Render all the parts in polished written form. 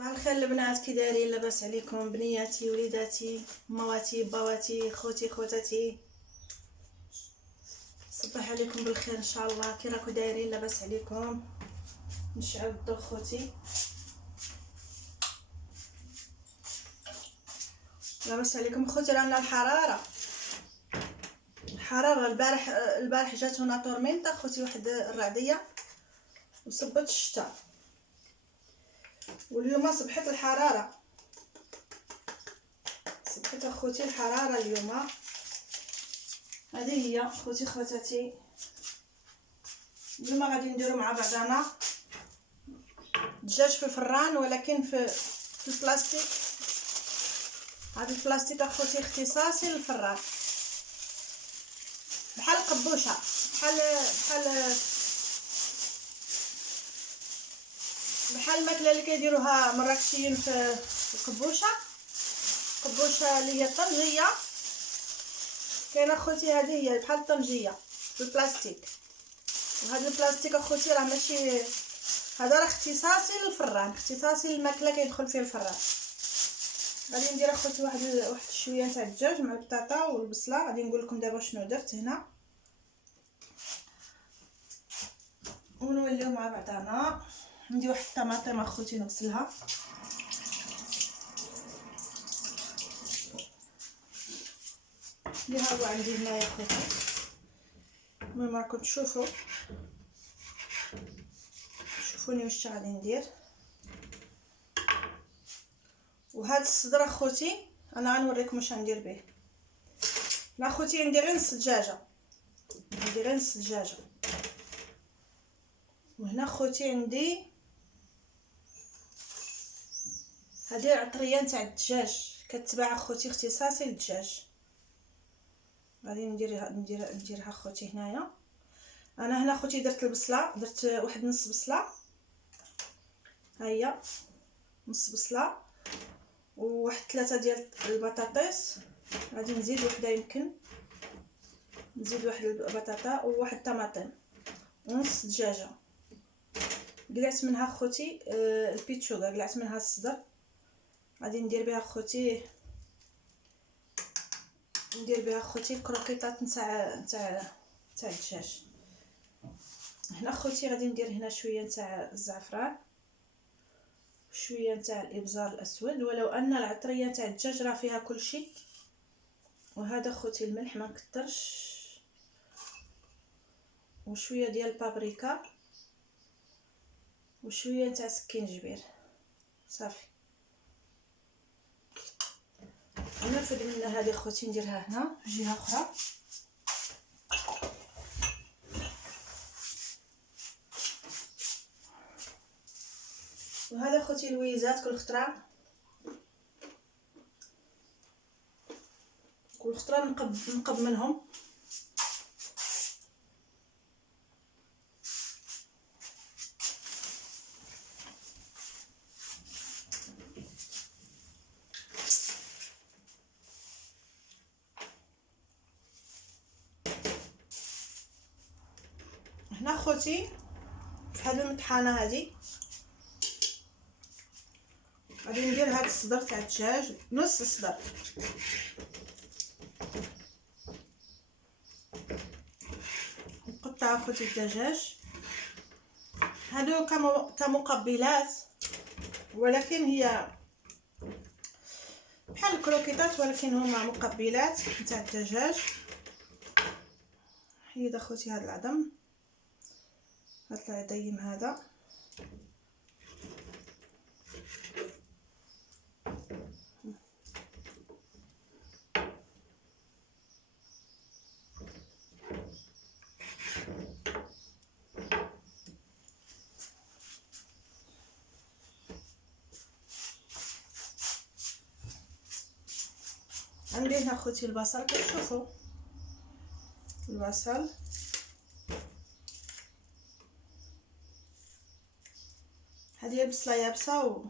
صباح الخير البنات، كي دايرين؟ لاباس عليكم بنياتي وليداتي مواتي باواتي خوتي خواتاتي؟ صباح عليكم بالخير ان شاء الله. كي راكم دايرين؟ لاباس عليكم؟ نشعل الضو خوتي. لاباس عليكم خوتي؟ رانا الحراره البارح جات هنا طورمينطا خوتي، واحد الرعديه وصبت الشتاء، واليوم صبحت الحراره، صبحت اخوتي الحراره اليوم. هذه هي خوتي خواتاتي. اليوم غادي نديرو مع بعضنا دجاج في الفران، ولكن في البلاستيك. هذا البلاستيك اخوتي اختصاصي للفران، بحال القبوشه، بحال الماكله اللي كيديروها مراكشيين في القبوشه اللي هي الطنجيه. كاينه اخوتي هذه هي بحال الطنجيه في البلاستيك. وهذا البلاستيك اخوتي راه ماشي، هذا راه اختصاصي للفران، اختصاصي للماكله كيدخل فيه الفران. غادي ندير اخوتي واحد شويه تاع الدجاج مع البطاطا والبصله. غادي نقول لكم دابا شنو درت هنا ونوليو مع بعضنا. عندي واحد الطماطم اخوتي نغسلها، اللي هو عندي هنايا اخوتي. المهم راكم تشوفوني واش غادي ندير. وهذا الصدر اخوتي انا غنوريكم واش غندير به. انا اخوتي عندي غير نص دجاجه، وهنا اخوتي عندي هذه عطريه تاع الدجاج كتباع اخوتي اختصاصي للدجاج. غادي نديرها اخوتي هنايا. انا هنا اخوتي درت البصله، درت واحد نص بصله، ها هي نص بصله، وواحد 3 ديال البطاطس. غادي نزيد وحده، يمكن نزيد واحد البطاطا وواحد الطماطم ونص دجاجه. قلعت منها اخوتي البيتشوغا، قلعت منها الصدر. غادي ندير بها اخوتي الكروكيطات نتاع الدجاج. هنا اخوتي غادي ندير هنا شويه نتاع الزعفران وشويه نتاع الابزار الاسود، ولو ان العطريه نتاع الدجاج راه فيها كلشي. وهذا اخوتي الملح ما نكترش، وشويه ديال البابريكا وشويه نتاع سكينجبير صافي. نرفد منها هذه اخوتي، نديرها هنا في جهه اخرى. وهذا اخوتي الويزات، كل خطره نقب منهم. هنا اخوتي في هذه المطحانه هذه غادي ندير هذا الصدر تاع الدجاج، نص الصدر. نقطع اخوتي الدجاج هادو كمقبلات، ولكن هي بحال الكروكيطات، ولكن هما مقبلات نتاع الدجاج. حيد اخوتي هذا العظم، هذا العظيم هذا. عندي هنا اخوتي البصل، كتشوفوا البصل. هذه البصله يابسه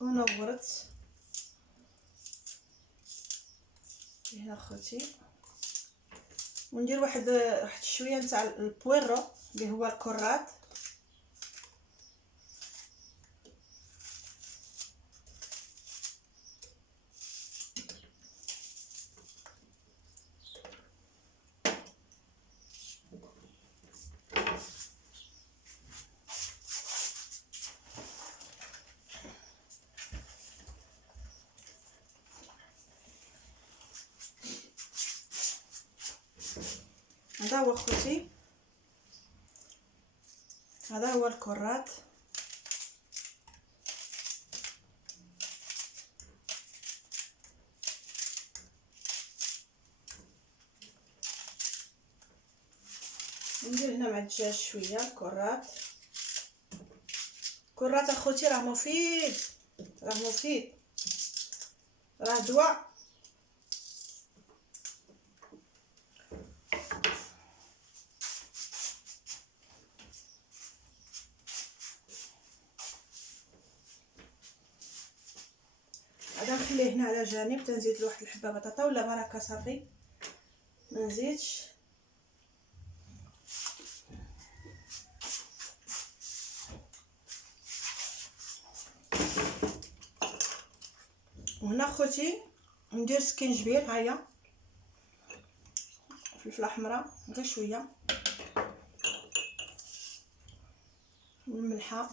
ونورت هنا اخوتي. وندير واحد شويه نتاع البويرو اللي هو الكرات. هذا هو خوتي، هذا هو الكرات. ندير هنا مع الدجاج شويه الكرات. كرات اخوتي راه مفيد، راه مفيد، راه دواء. هذا نخليه هنا على جانب، تنزيد له واحد الحبه بطاطا ولا بركه صافي، ما نزيدش. وهنا خوتي ندير سكينجبير، ها هي فلفله حمراء غير شويه، الملحه،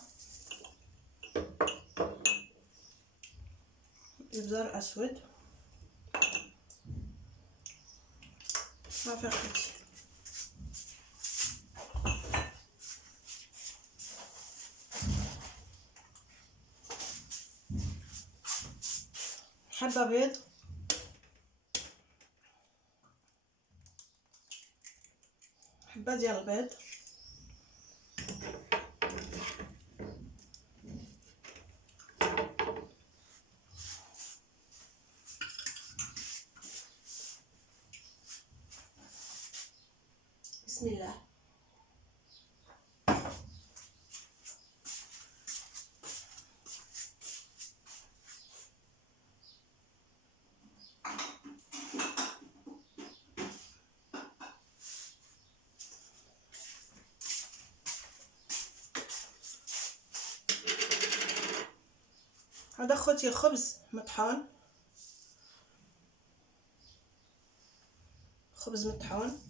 الابزار الاسود، صافي اخوتي. حبه بيض، حبه ديال البيض، بسم الله. هذا خوتي خبز مطحون، خبز مطحون.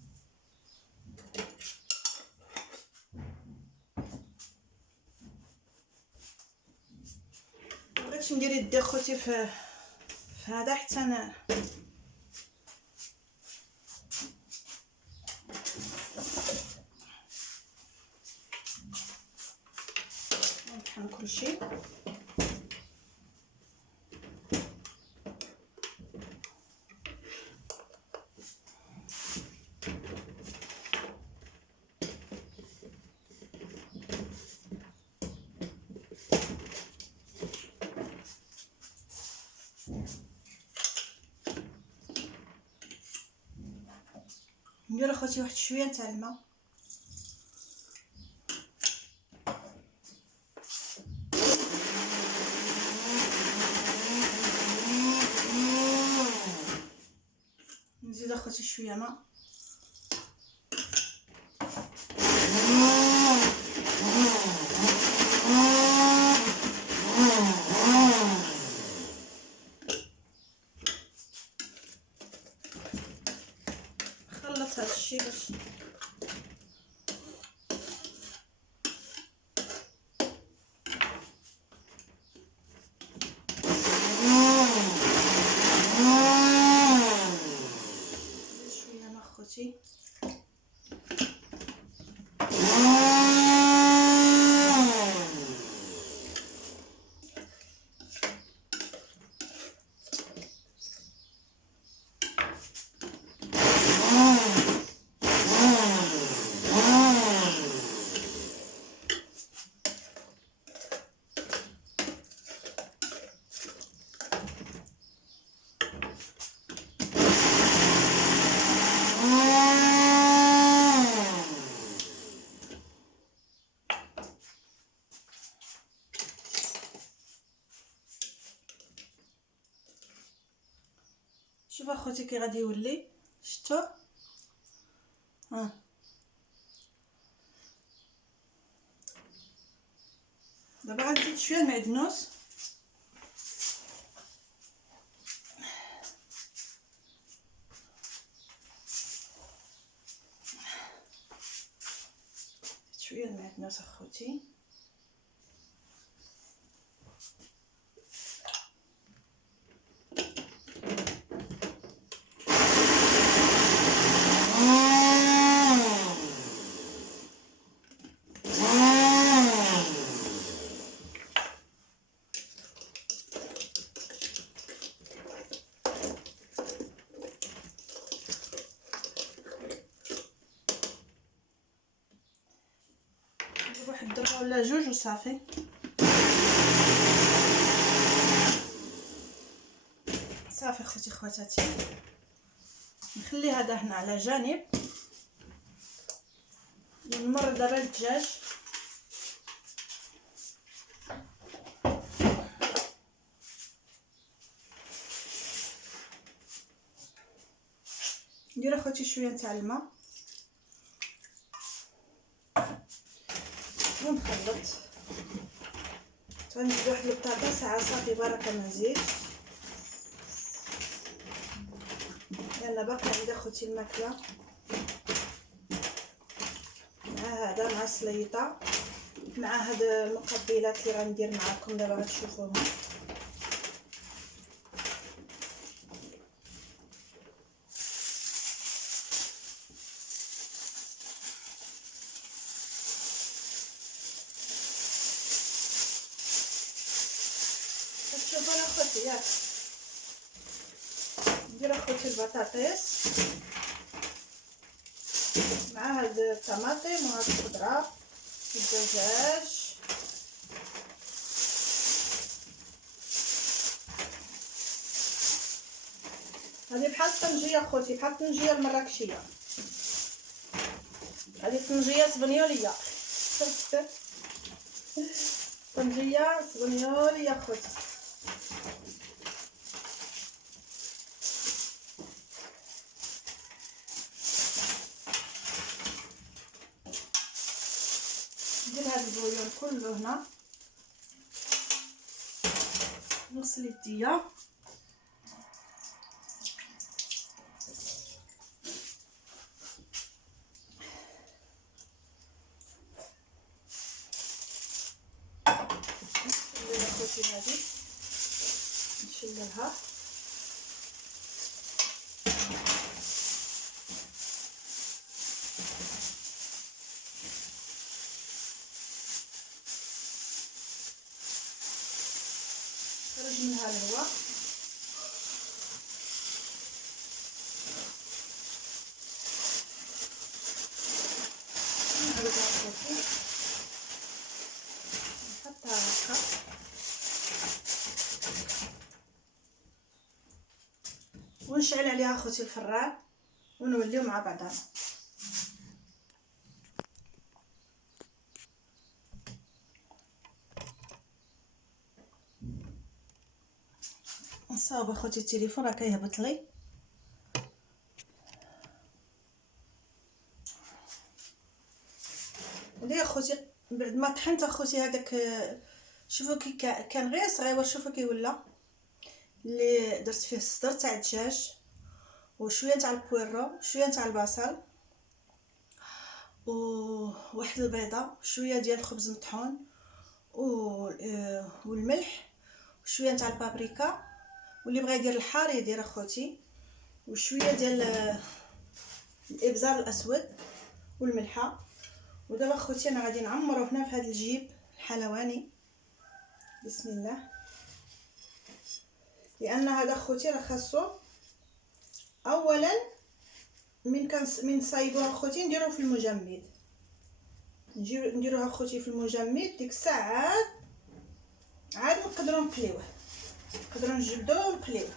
بغيتش ندير يدي خوتي في هذا حتى انا نطحن كلشي. ندير اخوتي واحد شويه تاع الماء، نزيد اخوتي شويه ماء، خلط هذا الشيء باش شويه ماء اخوتي. شوف اخوتي كي غادي يولي، شفتوا؟ ها دابا غنزيد شويه المعدنوس، شويه المعدنوس اخوتي. ندير واحد الضربه ولا جوج وصافي. صافي خوتي خواتاتي، نخلي هذا هنا على جانب ونمر دابا الدجاج. ندير اخوتي شويه نتاع الماء ونخلط. غنزيد واحد البطاطا ساعه صافي بركه ما نزيدش، لان باقي عندي اخوتي الماكله مع هذا، مع السليطه، مع هاد المقبلات اللي غندير معكم دابا غتشوفوهم. كتشوفوا اخوتي ياك، ندير اخوتي البطاطيس مع هاد الطماطم وهاد الخضره الدجاج. هذه بحال الطنجيه اخوتي، بحال الطنجيه المراكشيه، هذه طنجيه سبنيوليه طنجيه سبنيوليه اخوتي. ندير هاد البويون كله هنا، نغسل يديا اخوتي. هذه نشللها خرج منها الهواء. نعاودها اخوتي نحطها هكا ونشعل عليها اخوتي الفران ونوليو مع بعضنا. نصاوب اخوتي التليفون راه كيهبط لي. ودي اخوتي بعد ما طحنت اخوتي هذاك، شوفوا كي كان غير صغيور، شوفوا كي ولا. اللي درت فيه الصدر تاع الدجاج وشويه تاع البويرو، شويه تاع البصل، وواحد البيضه، شويه ديال الخبز مطحون، والملح، وشويه تاع البابريكا، واللي بغى يدير الحار يدير اخوتي، وشويه ديال الابزار الاسود والملحه. ودابا اخوتي انا غادي نعمرو هنا في هذا الجيب الحلواني. بسم الله. لان هذا اخوتي راه خاصو اولا من صايبوه اخوتي نديروه في المجمد، نديروها اخوتي في المجمد. ديك الساعه عاد نقدروا نقليوه، نقدروا نجبدوه ونقليوه.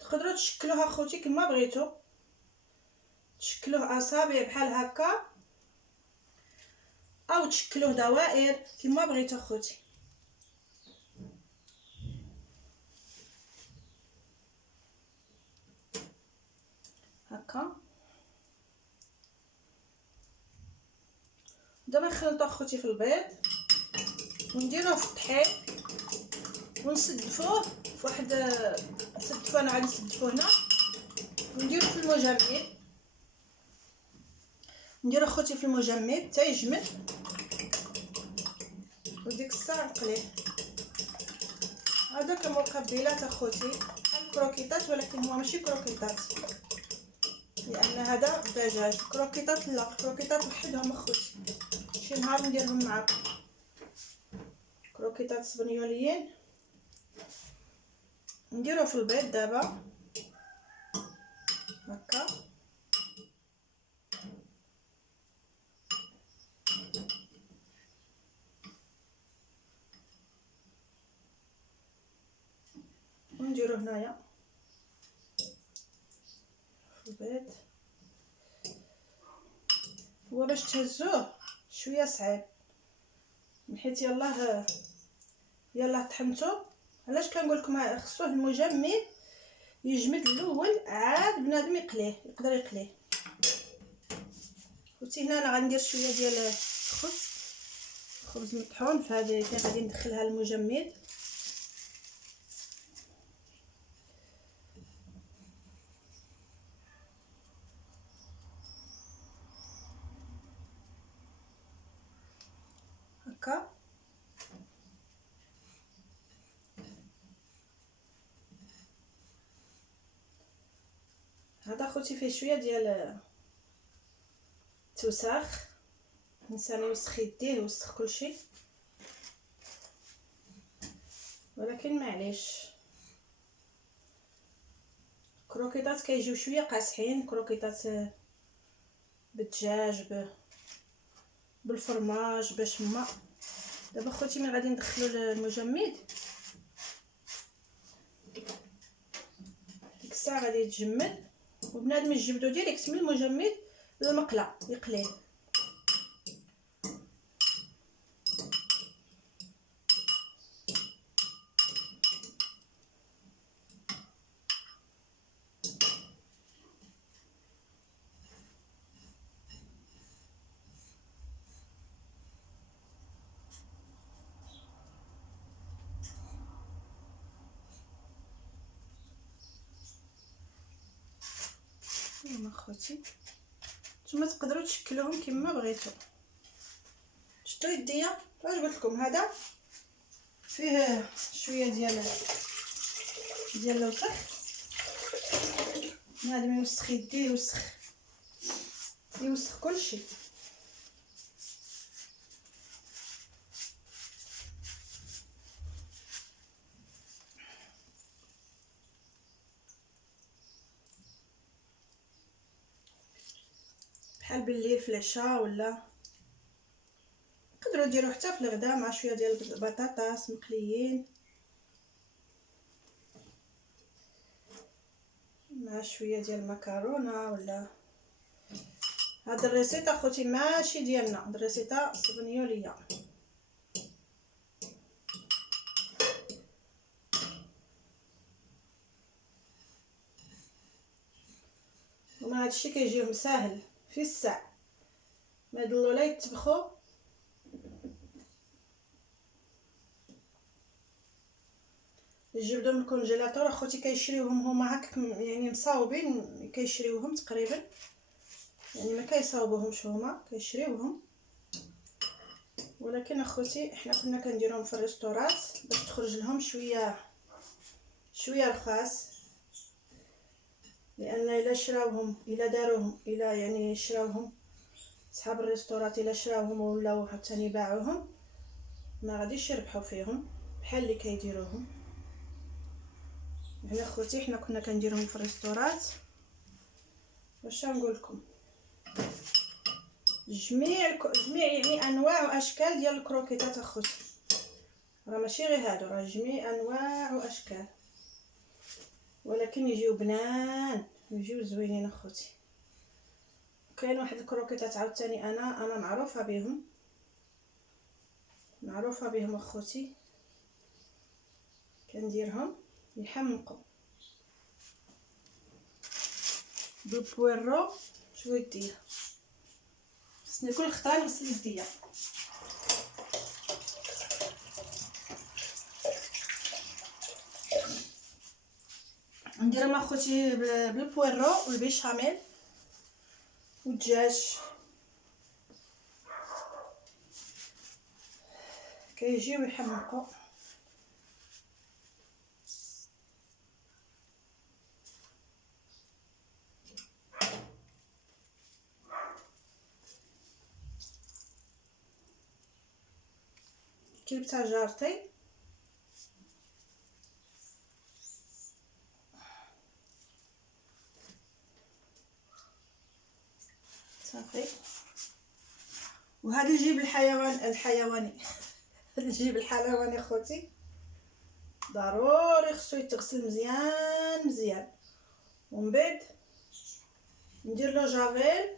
تقدروا تشكلوها اخوتي كما بغيتو، تشكلوه اصابع بحال هكا او تشكلوه دوائر كما بغيتو اخوتي. هكا دابا نخلطو اخوتي في البيض ونديروه في الطحين ونسدفوه في واحد، نسدفوه انا غادي نسدفوه هنا ونديرو في المجمد. نديرو اخوتي في المجمد حتى يجمد وديك الساعه نقليه. هذاك مقبلات اخوتي بحال الكروكيطات، ولكن هو ماشي كروكيطات لان هذا دجاج. كروكيطات لا، الكروكيطات وحدهم اخوتي، شي نهار نديرهم معاكم. كروكيطات سبنيوليين نديرو في البيض دابا هكا. ونديرو هنايا في البيض. هو باش تهزوه شويه صعيب، حيت يلاه طحنتو. علاش كنقول لكم خصوه المجمد يجمد الاول عاد بنادم يقليه، يقدر يقليه. خوتي هنا انا غندير شويه ديال خبز مطحون، فهذه غادي ندخلها المجمد. هكا هذا خوتي فيه شويه ديال التوساخ، الانسان يوسخ يديه يوسخ كلشي، ولكن معليش. كروكيطات كيجيو شويه قاصحين، كروكيطات بالدجاج بالفرماج باش ما. دابا خوتي ملي غادي ندخلو المجمد ديك الساعه غادي يتجمد، وبنادم يجبدو ديريكت من المجمد للمقله يقليه. هما خوتي نتوما تقدروا تشكلوهم كما بغيتو. شتو يديا واش قلت لكم، هذا فيه شويه ديال الوسخ، بنادم يوسخ يديه يوسخ كلشي. بحال بالليل في العشاء، ولا تقدروا ديروا حتى في الغداء مع شويه ديال البطاطاس مقليين، مع شويه ديال المكرونه. ولا هاد الريسيطه اخوتي ماشي ديالنا، هاد الريسيطه سبنيوليه. وما هادشي كيجيهم ساهل في الساعه، ما يضلوا لا يتبخوا يجبدوا من الكونجيلاتور اخوتي. كيشريوهم هما هكاك يعني مصاوبين، كيشريوهم تقريبا، يعني ما كيصاوبوهمش هما كيشريوهم. ولكن اخوتي احنا كنا كنديروهم في الريستورات باش تخرج لهم شويه رخاص، لان الا داروهم يعني شراوهم صحاب الريستورات، الا شراوهم ولاو حتى باعوهم ما غاديش يربحوا فيهم بحال اللي كيديروهم. هنا اخوتي حنا كنا كنديروهم في الريستورات. واش نقول لكم، جميع يعني انواع واشكال ديال الكروكيطات اخوتي، راه ماشي غير هادو، راه جميع انواع واشكال، ولكن يجيو بنان يجيو زوينين اخوتي. كاين واحد الكروكيطات عاوتاني انا معروفه بهم اخوتي، كنديرهم يحمقوا بالبويرو. شو يديا خصني كل خطره نغسل يديا. نديرهم اخوتي بالبويرو والبيشاميل والدجاج، كيجيو يحمقوا. كلبتها جارتي. صافي. وهذا الجيب الحيواني هذا الجيب الحلواني خوتي ضروري خصو يتغسل مزيان مزيان، ومن بعد ندير له جافيل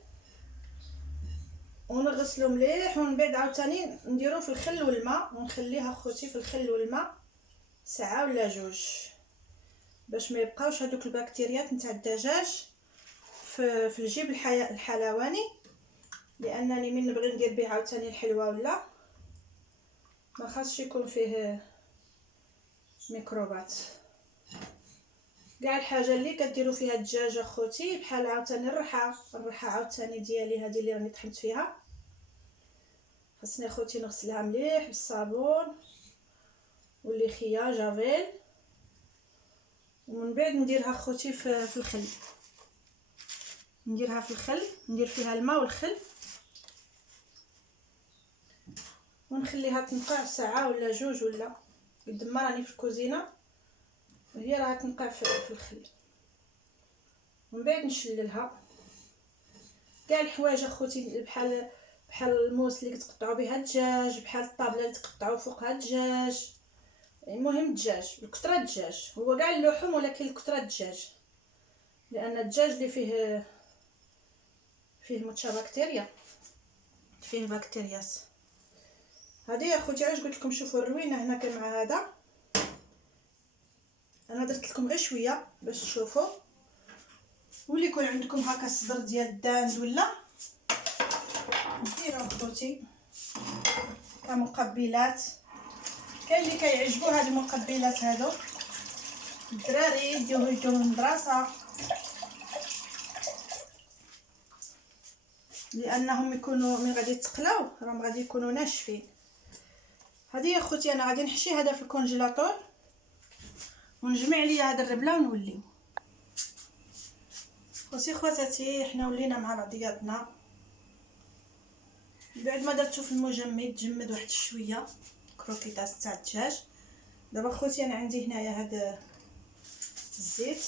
ونغسلو مليح، ومن بعد عاوتاني نديرو في الخل والماء ونخليها خوتي في الخل والماء ساعه ولا جوج باش ما يبقاوش هذوك البكتيريات نتاع الدجاج في الجيب الحلواني، لانني من نبغي ندير به عاوتاني الحلوه ولا ما خاصش يكون فيه ميكروبات. كاع الحاجه اللي كديروا فيها الدجاج اخوتي بحال عاوتاني الرحى عاوتاني ديالي هذه اللي راني طحنت فيها، خاصني اخوتي نغسلها مليح بالصابون والليخيه جافيل، ومن بعد نديرها اخوتي في الخل، نديرها في الخل، ندير فيها الماء والخل ونخليها تنقع ساعه ولا جوج ولا قد ما راني في الكوزينه وهي راه تنقع في الخل. ومن بعد نشللها كاع الحوايج اخوتي بحال الموس اللي كتقطعوا بها الدجاج، بحال الطابله اللي تقطعوا فوقها الدجاج، المهم الدجاج الكثره الدجاج هو كاع اللحوم، ولكن الكثره الدجاج، لان الدجاج اللي فيه متشابكتيريا، فيه بكتيرياس. هذه يا اخوتي علاش قلت لكم شوفوا الروينه هنا كان مع هذا، انا درت لكم غير شويه باش تشوفوا، واللي يكون عندكم هكا صدر ديال الداند ولا ديروا اخوتي كمقبلات. كاين اللي كيعجبوا هاد المقبلات هادو الدراري يديوه للمدرسه لانهم يكونوا من غادي يتقلاو راهم غادي يكونوا ناشفين. هذه يا اخوتي انا غادي نحشي هذا في الكونجيلاتور ونجمع ليا هذا الربله ونوليو. خوتي خواتاتي حنا ولينا مع بعضياتنا بعد ما درتو في المجمد تجمد واحد شويه كروكيطاس تاع الدجاج. دابا خوتي انا عندي هنايا هذا الزيت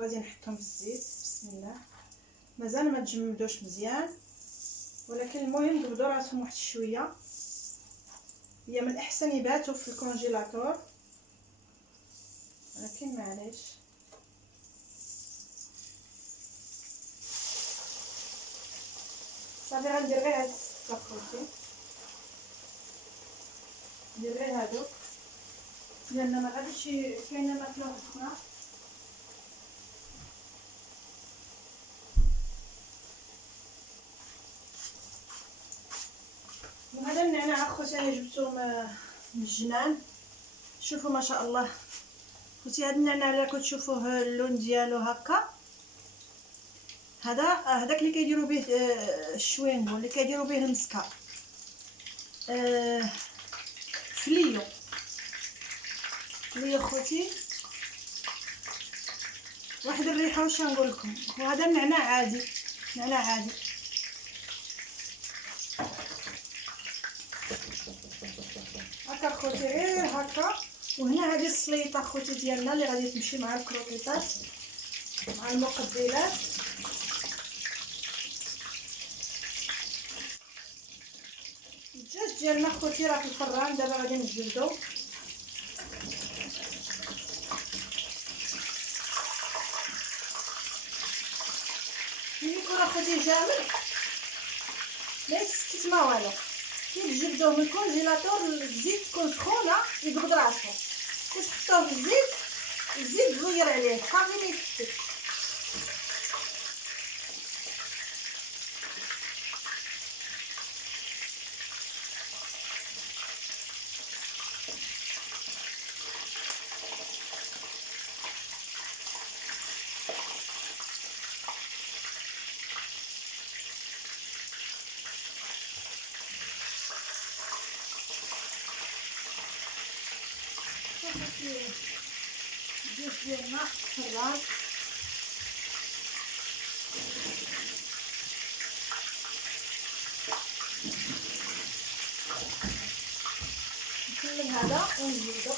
غادي نحطهم في الزيت بسم الله، مازال ما تجمدوش مزيان ولكن المهم جبدوا راسهم واحد شويه، هي من الاحسن يباتوا في الكونجيلاتور ولكن معليش. صافي غندير غير هاد السته خوتي، ندير غير هادوك لان ما غاديش كاينه ماكله اخرى. وهذا النعناع اخوتي انا جبته من الجنان، شوفوا ما شاء الله خوتي هذا النعناع اللي كتشوفوه اللون ديالو هكا هذاك اللي كيديروا به الشوينغو اللي كيديروا به المسكه فليو خوتي واحد الريحه واش نقول لكم. وهذا النعناع عادي هكا خوتي غير هكا. وهنا هذه السليطه خوتي ديالنا اللي غادي تمشي مع الكروكيطات مع المقبلات. الدجاج ديالنا خوتي راه في الفران دابا غادي نجبدو. ملي يكون اخوتي جامد ما يتسكت ما والو، كي تجبدوه من الكونجيلاتور الزيت تكون سخونه يقبض راسو، كي تحطوه في الزيت تزير عليه صافي ما يتسكت. الدجاج ديالنا فران هذا ونزيدو.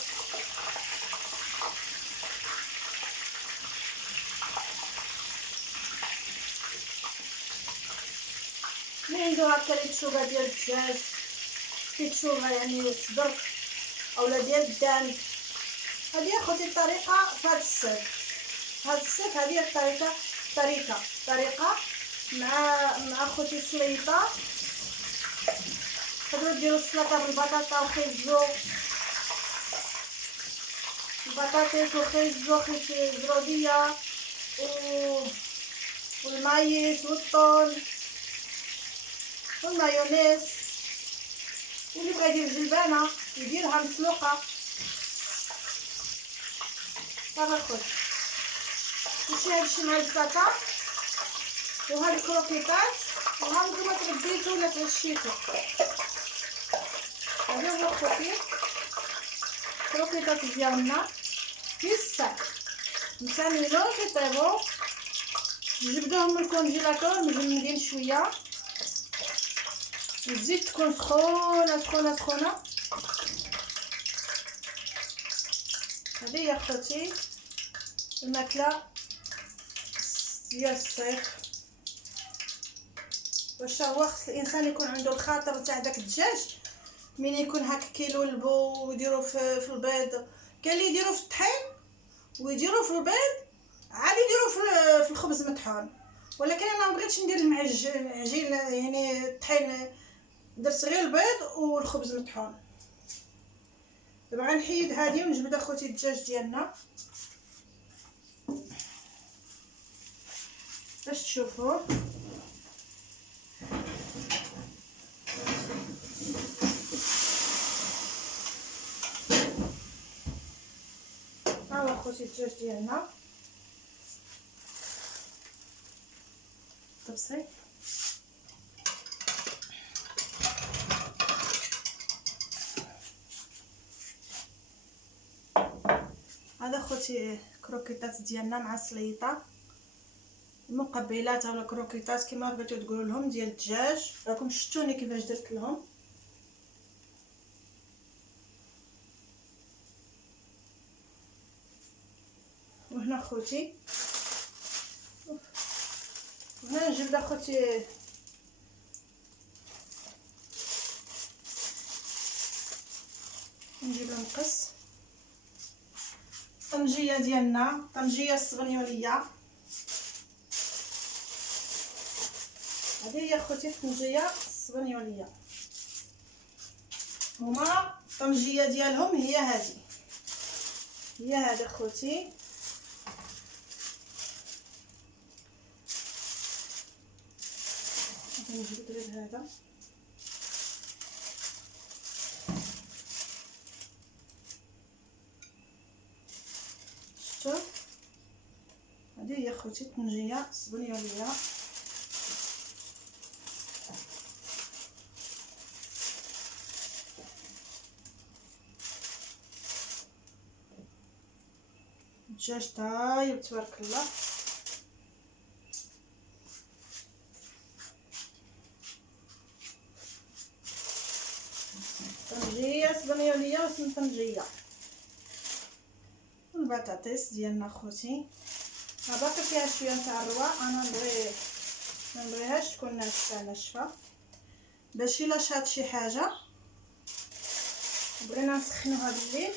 اللي عنده هكا ليتشوغا ديال الدجاج، ليتشوغا يعني الصدر اولا ديال الدان، هذه اخوتي الطريقه في هذا الصيف. هذا الصيف هذه الطريقه مع اخوتي السليطه. تقدروا ديروا السلطه بالبطاطا وخيزو، البطاطس وخيزو، خيط زروديه والمايس والطون والمايونيز. واللي بغى يدير جلبانه يديرها مسلوقه. صافي خويا، نمشي هادشي مع البطاطا وهاد الكروكيطات، وها نتوما تغديتو ولا تعشيتو. هذا هو خوتي الكروكيطات ديالنا في الصاك، مسامينو كيطيبو، نجبدوهم من الكونجيلاتور مجمدين شويه. الزيت تكون سخونه. هذه هي خوتي الماكله ديال الصيف. واش هو خص الانسان يكون عنده الخاطر تاع داك الدجاج من يكون هكا كيلولبو ويديروا في البيض. كاين اللي يديروا في الطحين ويديروا في البيض، عاد يديروا في الخبز مطحون. ولكن انا ما بغيتش ندير عجين يعني الطحين، درت غير البيض والخبز مطحون. دابا غنحيد هذه ونجبد اخوتي الدجاج ديالنا باش تشوفوه. ها هو اخوتي الدجاج ديالنا طبسي. هذا خوتي كروكيطات ديالنا مع السليطه، المقبلات ولا كروكيطات كما بغيتو تقولوا لهم ديال الدجاج. راكم شفتوني كيفاش درت لهم. وهنا خوتي، هنا نجيب اخوتي نجيب المقص. الطنجيه ديالنا طنجيه الصغنيوليه، هذه هي اخوتي الطنجيه الصغنيوليه. هما الطنجيه ديالهم هي هذه، هي هذا اخوتي. نجبد غير هذا. شفتوا هذه هي اخوتي الطنجيه الصغنيوليه. الدجاج طايب تبارك الله. طنجيه صغنيوليه وسم طنجيه. والبطاطس ديالنا خوتي باقي فيها شويه نتاع الرواء، انا ما نبغيهاش تكون ناشفه باش الا شات شي حاجه بغينا نسخنوها بالليل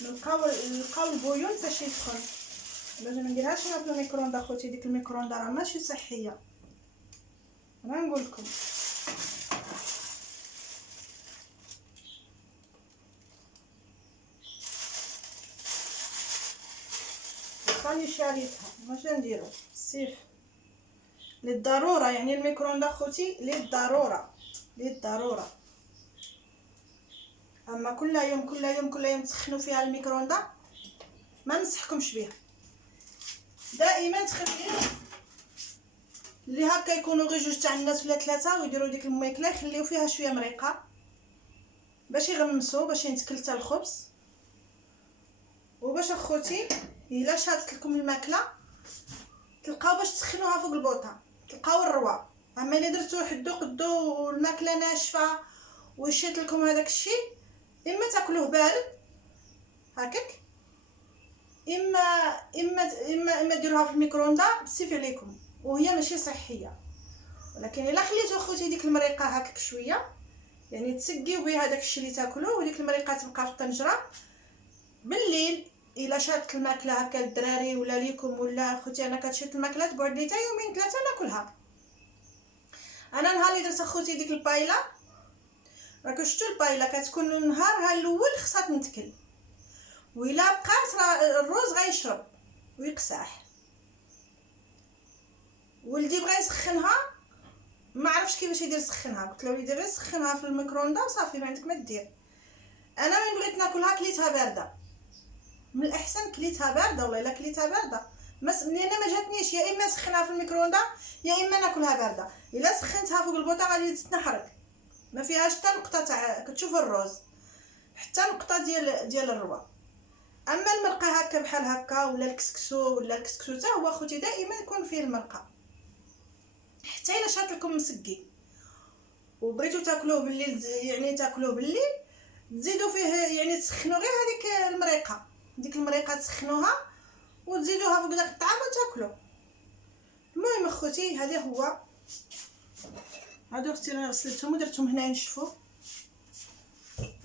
نلقاو البويون فاش يسخن، باش ما نديرهاش انا في الميكرووندا. خوتي ديك الميكرووندا راه ماشي صحيه، انا نقول لكم. خلي شاريتها ماشي نديرو السيف للضروره، يعني الميكرووندا خوتي للضروره. اما كل يوم تسخنوا فيها الميكرووندا ما ننصحكمش بها. دائما تخليو اللي هكا يكونوا غير جوج تاع الناس ولا ثلاثه ويديروا ديك الماكله، يخليو فيها شويه مريقه باش يغمسوا باش ينتكل حتى الخبز. وباش اخوتي الا شاتت لكم الماكله تلقاو باش تسخنوها فوق البوطه تلقاو الروا. اما الا درتو حدو قدو والماكله ناشفه وشات لكم هذاك الشيء اما تاكلوه بارد هكاك، اما ديروها في الميكرووندا بسيف عليكم، وهي ماشي صحيه. ولكن الا خليتو اخوتي ديك المريقه هكاك شويه، يعني تسقيو بها داك الشيء اللي تاكلوه، وديك المريقه تبقى في الطنجره بالليل. الا شات الماكله هكا للدراري ولا ليكم ولا اخوتي، انا كتشات الماكله تقعد لي حتى يومين 3 ناكلها. انا نهار اللي درت اخوتي ديك البايله، راكو شفتوا البايله كتكون نهارها الاول خصها تنتكل، وإلا بقات راه الروز غيشرب ويقساح. ولدي بغى يسخنها، ما عرفش كيفاش يدير يسخنها، قلت له وليدي غير سخنها في الميكرووندا وصافي، ما عندك ما دير. انا من بغيت ناكلها كليتها بارده، من الاحسن كليتها بارده، والله الا كليتها بارده لان ما جاتنيش، يا اما نسخنها في الميكرووندا يا اما ناكلها بارده. الا سخنتها فوق البوطه غادي تتنحرق، ما فيهاش حتى نقطه تاع كتشوف الروز، حتى نقطه ديال الروا. اما المرقه هكا بحال هكا ولا الكسكسو ولا الكسكسو حتى هو اخوتي دائما يكون فيه المرقه، حتى الا شات لكم مسقي وبغيتو تاكلوه بالليل، يعني تاكلوه بالليل تزيدوا فيه، يعني تسخنوا غير هذيك المريقه، ديك المريقه تسخنوها وتزيدوها فوق داك الطعام وتاكلوا. المهم اخوتي هادو اختي انا غسلتهم ودرتهم هنا ينشفوا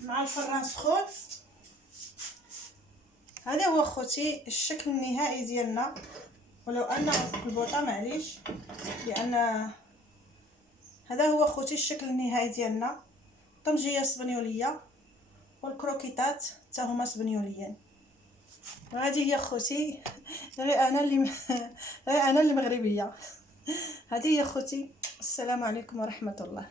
مع الفران سخون. هذا هو اخوتي الشكل النهائي ديالنا، ولو ان البوطه معليش، لان هذا هو اخوتي الشكل النهائي ديالنا. طنجيه سبنيوليه والكروكيطات حتى هما سبنيوليين. وهذه هي اخوتي غير انا اللي مغربيه. هذه هي اخوتي، السلام عليكم ورحمه الله.